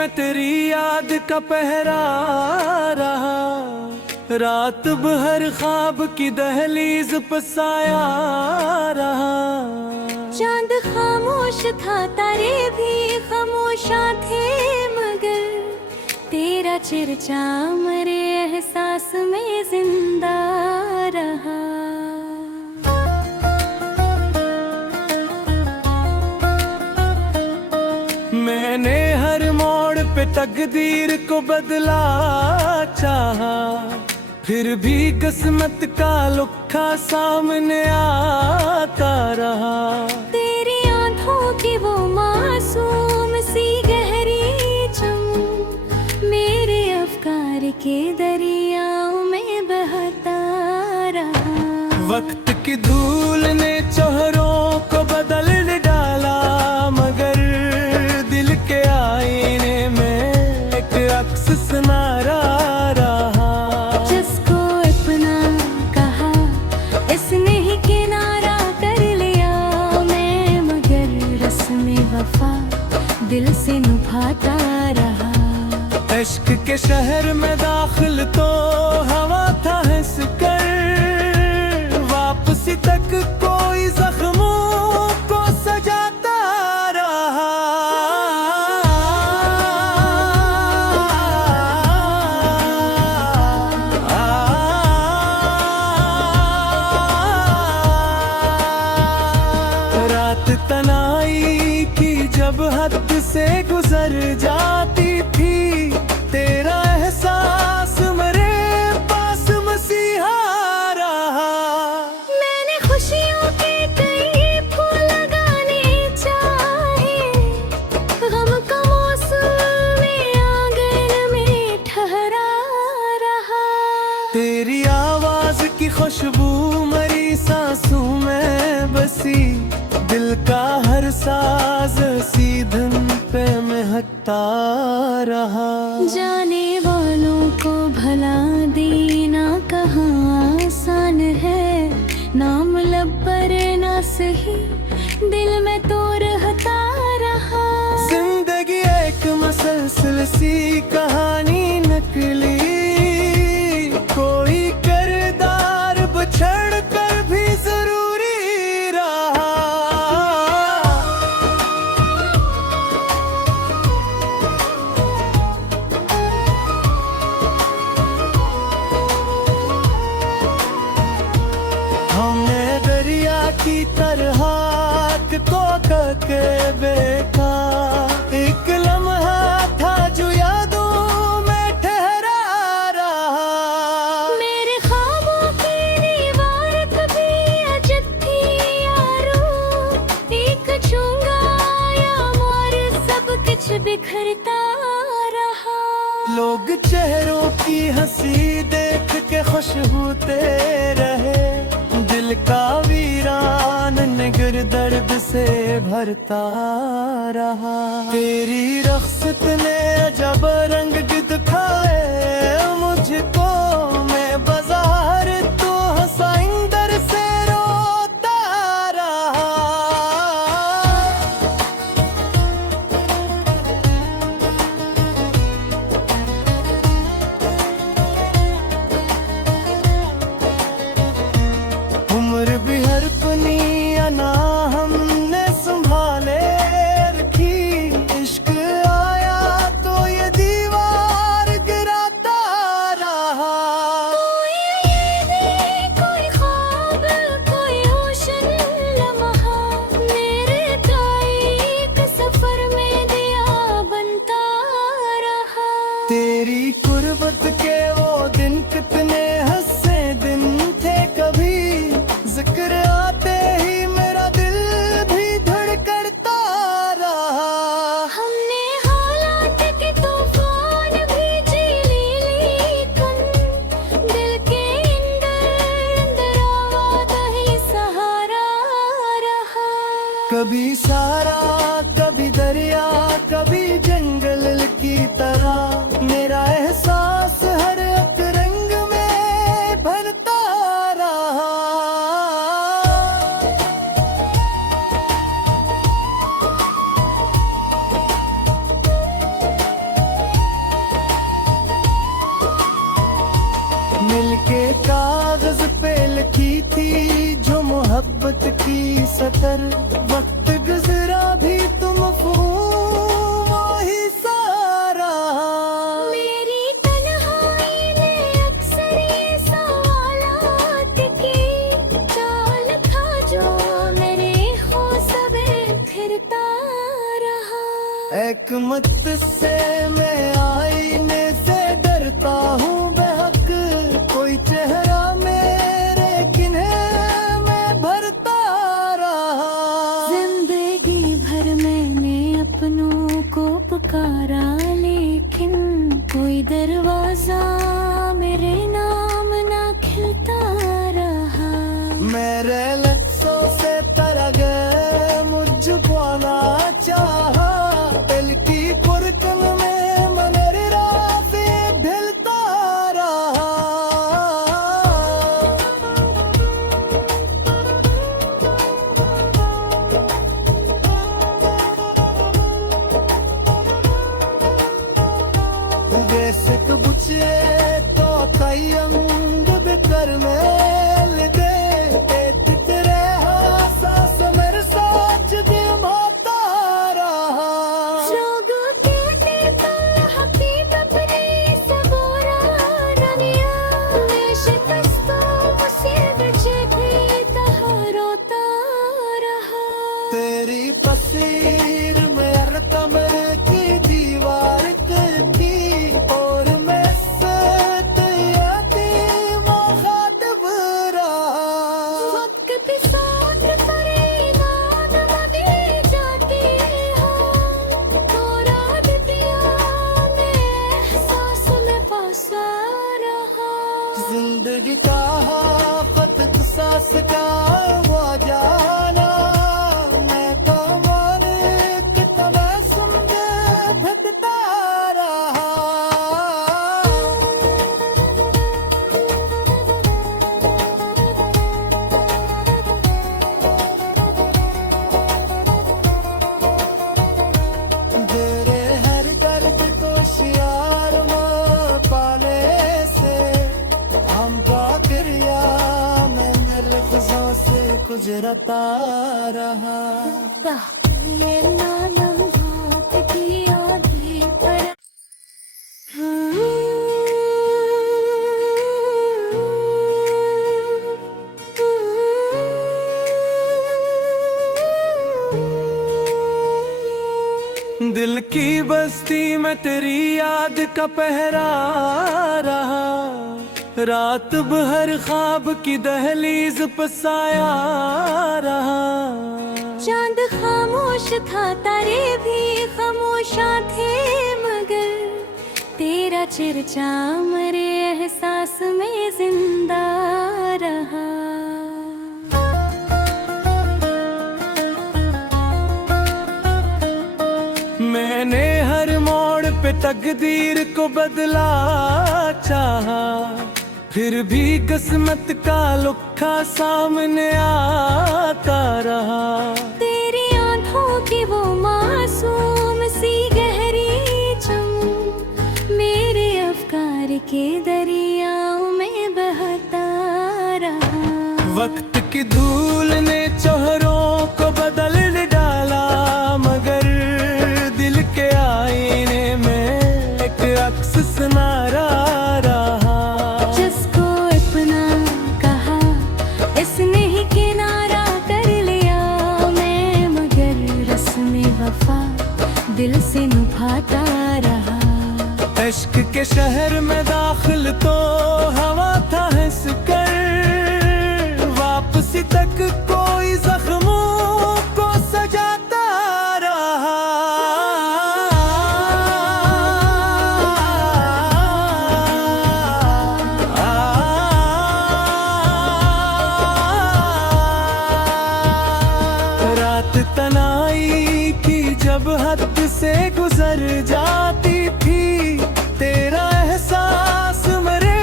मैं तेरी याद का पहरा रहा, रात भर ख्वाब की दहलीज पे साया रहा। चांद खामोश था, तारे भी खामोशा थे, मगर तेरा चर्चा मेरे एहसास में जिंदा रहा। मैंने हर मोड़ पे तकदीर को बदला चाहा, फिर भी किस्मत का लुक्खा सामने आता रहा। तेरी आंखों की वो मासूम सी गहरी चमन मेरे अफकार के दरियाओं में बहता रहा। वक्त की धूल ने चेहरों को बदल डाला, मगर दिल के आईने में एक अक्स सुनारा रहा। जिसको अपना कहा इसने ही किनारा कर लिया, मैं मगर रस्म वफा दिल से निभाता रहा। इश्क के शहर में दाखिल तो हवा था हंस कर, वापसी तक कोई जख्मों को सजाता रहा। रात तनाई की जब हद से गुजर जाती थी, तेरा एहसास मेरे पास मसीहा रहा। मैंने खुशियों के कई फूल लगाने चाहे, गम का मौसम आंगन में ठहरा रहा। तेरी आवाज की खुशबू मरी सांसों में बसी, दिल का हर साज सी धुन पे महकता रहा। जाने वालों को भला देना कहाँ आसान है, नाम लब पर ना सही दिल में तो रहता रहा। जिंदगी एक मसलसल सी कहानी नकली, कोई किरदार बिछड़ कर भी जरूरी रहा। हमने दरिया की तरह को करके देखा, एक लम्हा था जो यादों में ठहरा रहा। मेरे ख्वाबों की दीवार कभी अजब थी यारो, एक छूंगा या मोर सब कुछ बिखरता रहा। लोग चेहरों की हंसी देख के खुश होते रहे, दिल का वीरान निगर दर्द से भरता रहा। तेरी रख्सत ने अजब रंग दिखाए मुझको, मैं बाजार तो हंसाइंदर से रोता रहा। उम्र भी हर पनी अना हमने संभाले रखी, इश्क आया तो ये दीवार गिराता रहा। कोई ख्वाब कोई रोशन लम्हा मेरे ताईक सफर में दिया बनता रहा। तेरी कुर्बत के वो दिन कितने हंसे दिन थे, कभी जिक्र आते ही मेरा दिल भी धड़कता रहा। हमने हालात के तूफान भी झेले, लेकिन दिल के अंदर आवाज़ ही सहारा रहा। कभी सारा कभी दरिया कभी जंगल की तरह, मेरा एहसास हर एक रंग में मोहब्बत की सतर, वक्त गुजरा भी तुम वही सारा। मेरी तन्हाई में अक्सर ये सवालात की चाल था जो मेरे हौसले फिरता रहा। एक मत से मैं आईने से डरता हूँ बेहक, कोई चेहरा मेरे किन्हे में भरता रहा। जिंदगी भर मैंने अपनों को पुकारा, लेकिन कोई दरवाजा मेरे नाम ना खिलता रहा। मेरे लफ्ज़ों से तर गए मुझको ना चाहा, दिल की कुरकन में मेरी राफ़ी ढलता रहा। बेशक बुझे तो तयंग बिकर मेल दे, तेरे सांस मेरे साथ दिमाता रहा। लोग कहते तुम हकीकत अपनी सबूरा रनिया, मैं शिकस्तों मुसीबत भी तहा रोता रहा। तेरी तस्वीर में कमरे की दीवार की, और मैं मुखातिब रहा। वक्त की साथ पर याद लगी जाती है, तो रात दिया मैं एहसास में फंसा रहा। जिंदगी का फत सांस का वो जाना, मैं कमान की तबस्सुम धकता रहा। तेरे हर दर्द को शियार में पाने से, हम का क्रिया में लफ्ज़ों से गुजरता रहा। ये नाम हाथ की आधी पर दिल की बस्ती में तेरी याद का पहरा रहा, रात भर ख्वाब की दहलीज पे साया रहा। चांद खामोश था, तारे भी खामोशा थे, मगर तेरा चर्चा मेरे एहसास में जिंदा रहा। मैंने हर मोड़ पे तकदीर को बदला चाहा, फिर भी किस्मत का लुक्खा सामने आता रहा। तेरी आंखों की वो मासूम सी गहरी चमन मेरे अफकार के दरियाओं में बहता रहा। वक्त की धूल ने चेहरों को बदल डाला, मगर दिल के आईने में एक अक्स सुनारा रहा। जिसको अपना कहा इसने ही किनारा कर लिया, मैं मगर रस्म वफा दिल से निभाता रहा। इश्क के शहर में दाखिल तो हवा था हंस कर, वापसी तक कोई जख्मों को सजाता रहा। रात तनाई की जब हद से गुजर जाती थी, तेरा एहसास मेरे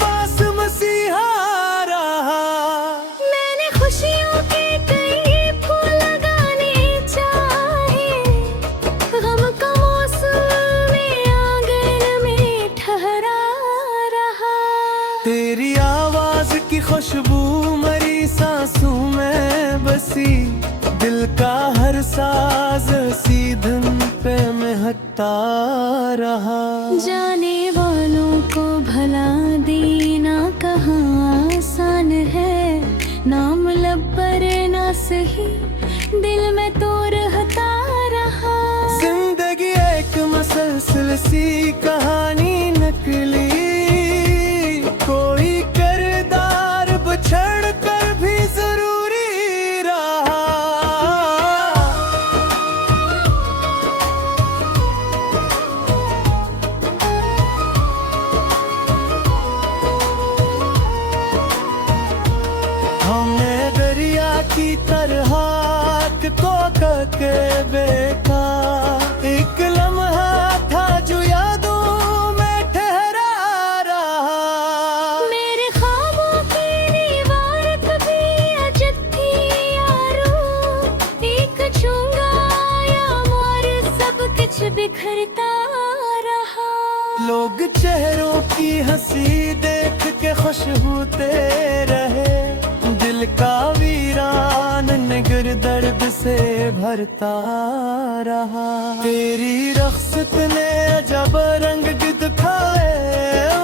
पास मसीहा रहा। मैंने खुशियों के कई फूल लगाने चाहे, गम का मौसम में आंगन में ठहरा रहा। तेरी आवाज की खुशबू मेरी सांसों में सी, दिल का हर साज सी धुन पे महकता रहा। जाने वालों को भला देना कहाँ आसान है, नाम लब पर ना सही दिल में तो रहता रहा। जिंदगी एक मसलसल सी कहानी नकली, कोई किरदार बिछड़ कर भी जरूरी रहा। हमने दरिया की तरह को करके देखा, एक लम्हा था जो यादों में ठहरा रहा। मेरे ख्वाबों की दीवार कभी अजब थी यारो, एक छूंगा या मोर सब कुछ बिखरता रहा। लोग चेहरों की हंसी देख के खुश होते रहे, दिल का वीरान निगर दर्द से भरता रहा। तेरी रख्सत ने अजब रंग दिखाए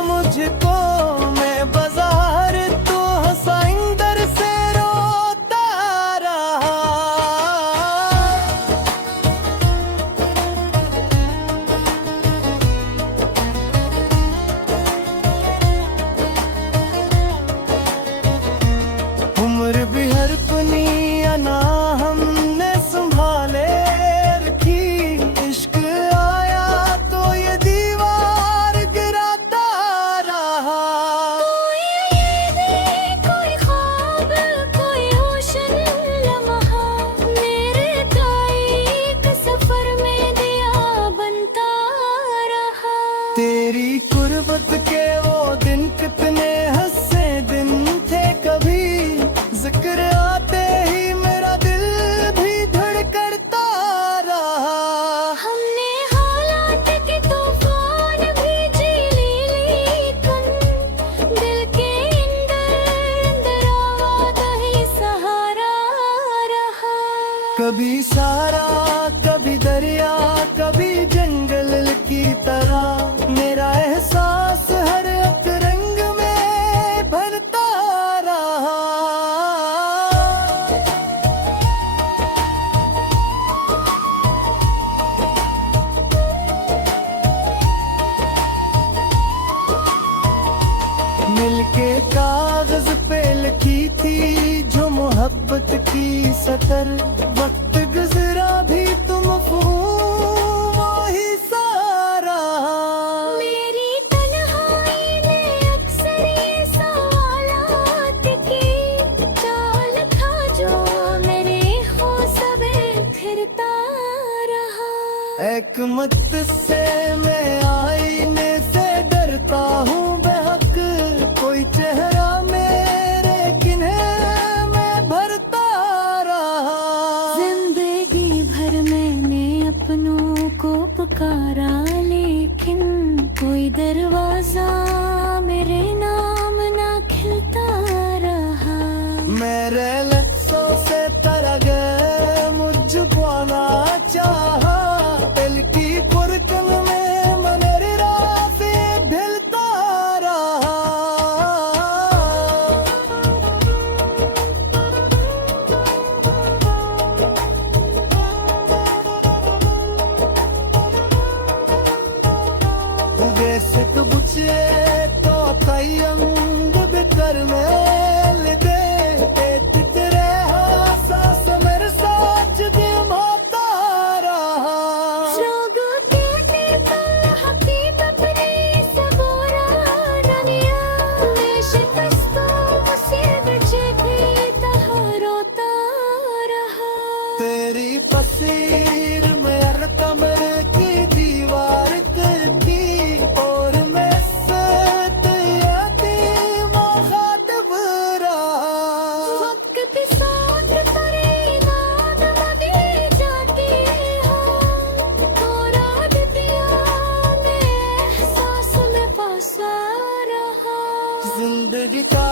मुझको, मैं बाजार तो हंसाइंदर से रोता रहा। उम्र भी हर पनी अना हमने संभाले रखी, इश्क आया तो ये दीवार गिराता रहा। कोई ख्वाब कोई रोशन लम्हा, मेरे ताईक सफर में दिया बनता रहा। तेरी कुर्बत के वो दिन कितने हंसे दिन थे, कभी जिक्र आते ही मेरा दिल भी धड़कता रहा। हमने हालात के तूफान भी झेले, लेकिन दिल के अंदर आवाज़ ही सहारा रहा। कभी सारा कभी दरिया कभी जंगल की तरह, मेरा एहसास हर एक रंग में भरता रहा। मिलके कागज पे लिखी थी जो मोहब्बत की सतर, वक्त गुजरा भी तुम वही सारा। मेरी तन्हाई में अक्सर ये सवालात की चाल था जो मेरे हौसले फिरता रहा। एक मत से मैं आईने से डरता हूँ बेहक, कोई चेहरा मेरे किन्हे में भरता रहा। जिंदगी भर मैंने अपनों को पुकारा, लेकिन कोई दरवाजा मेरे नाम ना खिलता रहा। मेरे लफ्ज़ों से तर गए मुझ पाना चाहा, दिल की कुरतन में मेरी राह से ढलता रहा। बेशक बुझे तो तयंग बिकर मेल दे, तेरे सांस मेरे साथ दिमाता रहा। लोगों कहते पर हकीकत में सबोरा रनिया, मैं शिकस्तों से बचे भी तहा रोता रहा। तेरी तस्वीर में कमरे की दीवार थी, और मैं सत यतीम खातिब रहा। वक्त के साथ तेरे नाम मदी जाती है, तो रात दिया मैं एहसास में फंसा रहा। जिंदगी का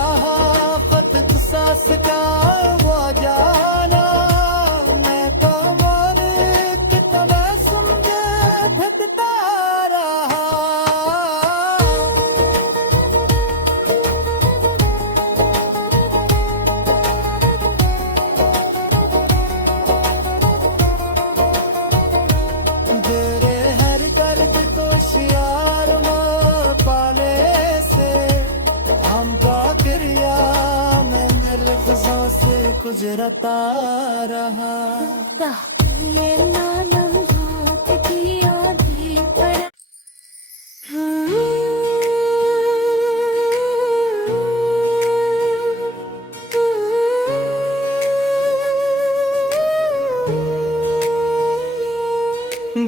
फत सांस का वो जाना गुजरता रहा। ये नानम रात की आधी पर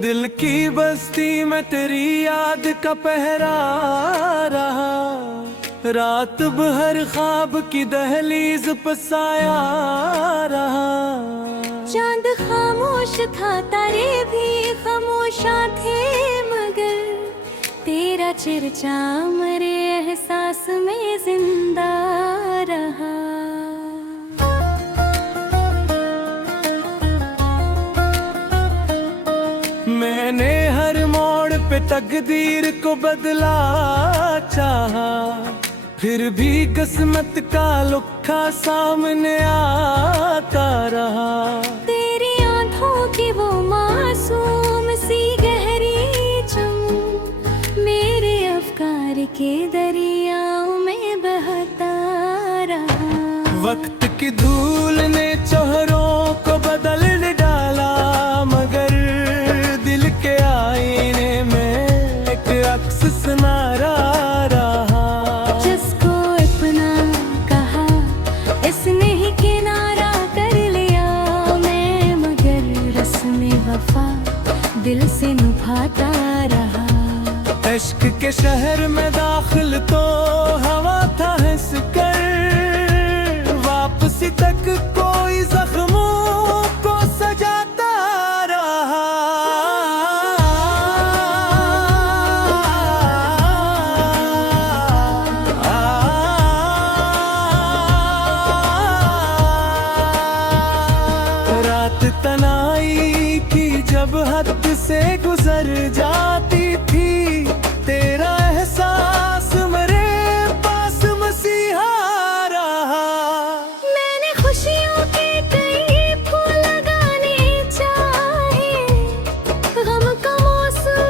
दिल की बस्ती में तेरी याद का पहरा रहा, रात भर ख्वाब की दहलीज पर साया रहा। चांद खामोश था, तारे भी खामोशा थे, मगर तेरा चर्चा मेरे एहसास में जिंदा रहा। मैंने हर मोड़ पे तकदीर को बदला चाहा, फिर भी किस्मत का लुक्खा सामने आता रहा। तेरी आंखों की वो मासूम सी गहरी चमन मेरे अफकार के दरियाओं में बहता रहा। वक्त की धूल ने चेहरों को बदल डाला, मगर दिल के आईने में एक अक्स सुनारा रहा। जिसको अपना कहा इसने ही किनारा कर लिया, मैं मगर रस्म वफा दिल से निभाता रहा। इश्क के शहर में दाखिल तो हवा था हंस कर, वापसी तक कोई जख्मों को सजाता रहा। रात तनाई की जब हद से गुजर जाती थी, तेरा एहसास मेरे पास मसीहा रहा। मैंने खुशियों के कई फूल लगाने चाहे, गम का मौसम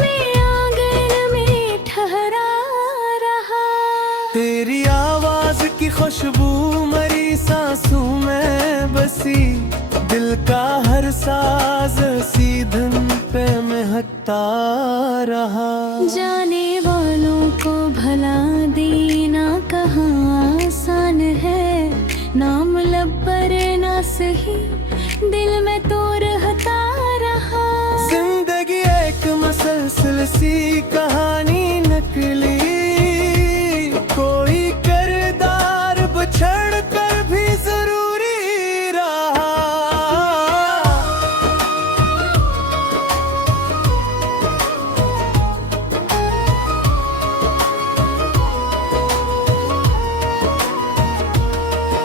में आंगन में ठहरा रहा। तेरी आवाज की खुशबू मरी सांसों में बसी, दिल का हर साज सीधन पे महकता रहा। जाने वालों को भला देना कहाँ आसान है, नाम लब पर ना सही दिल में तो रहता रहा। जिंदगी एक मसलसल सी कहानी नकली, कोई किरदार बछड़ कर भी जरूरी रहा।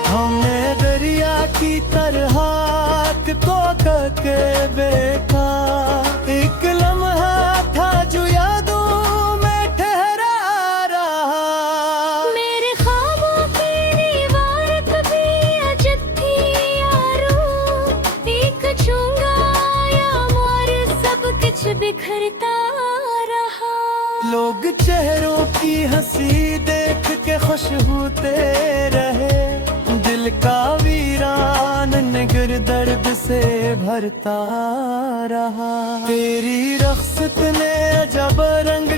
हमने दरिया की तरह को करके देखा, एक लम्हा था जो यादों में ठहरा रहा। मेरे ख्वाबों की दीवार कभी अजब थी यारो, एक छूंगा या मोर सब कुछ बिखरता रहा। लोग चेहरों की हंसी देख के खुश होते रहे, दिल का वीरान निगर दर्द से भरता रहा। तेरी रख्सत ने अजब रंग